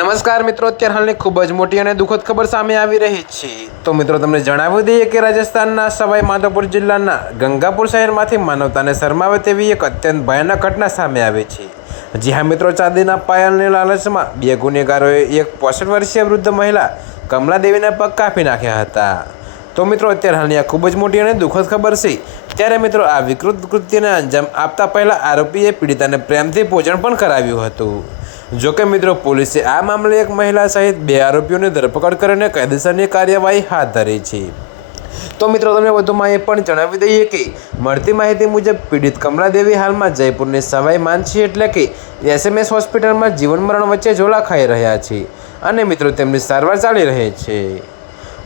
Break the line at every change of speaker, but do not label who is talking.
નમસ્કાર મિત્રો, અત્યારે હાલની ખૂબ જ મોટી અને દુઃખદ ખબર સામે આવી રહી છે. તો મિત્રો, તમને જણાવી દઈએ કે રાજસ્થાનના સવાઈ માધોપુર જિલ્લાના ગંગાપુર શહેરમાંથી માનવતાને શરમાવે તેવી એક અત્યંત ભયાનક ઘટના સામે આવી છે. જી હા મિત્રો, ચાંદીના પાયલની લાલચમાં બે ગુનેગારોએ એક પોસઠ વર્ષીય વૃદ્ધ મહિલા કમલાદેવીના પગ કાપી નાખ્યા હતા. તો મિત્રો, અત્યારે હાલની આ ખૂબ જ મોટી અને દુઃખદ ખબર છે. ત્યારે મિત્રો, આ વિકૃત કૃત્યને અંજામ આપતા પહેલાં આરોપીએ પીડિતાને પ્રેમથી ભોજન પણ કરાવ્યું હતું. જોકે મિત્રો, પોલીસે આ મામલે એક મહિલા સહિત બે આરોપીઓની ધરપકડ કરીને કાયદેસરની કાર્યવાહી હાથ ધરી છે. તો મિત્રો, તમને વધુમાં એ પણ જણાવી દઈએ કે, મળતી માહિતી મુજબ પીડિત કમલાદેવી હાલમાં જયપુરની સવાઈ માનસી એટલે કે એસએમએસ હોસ્પિટલમાં જીવન મરણ વચ્ચે ઝોલા ખાઈ રહ્યા છે અને મિત્રો, તેમની સારવાર ચાલી રહી છે.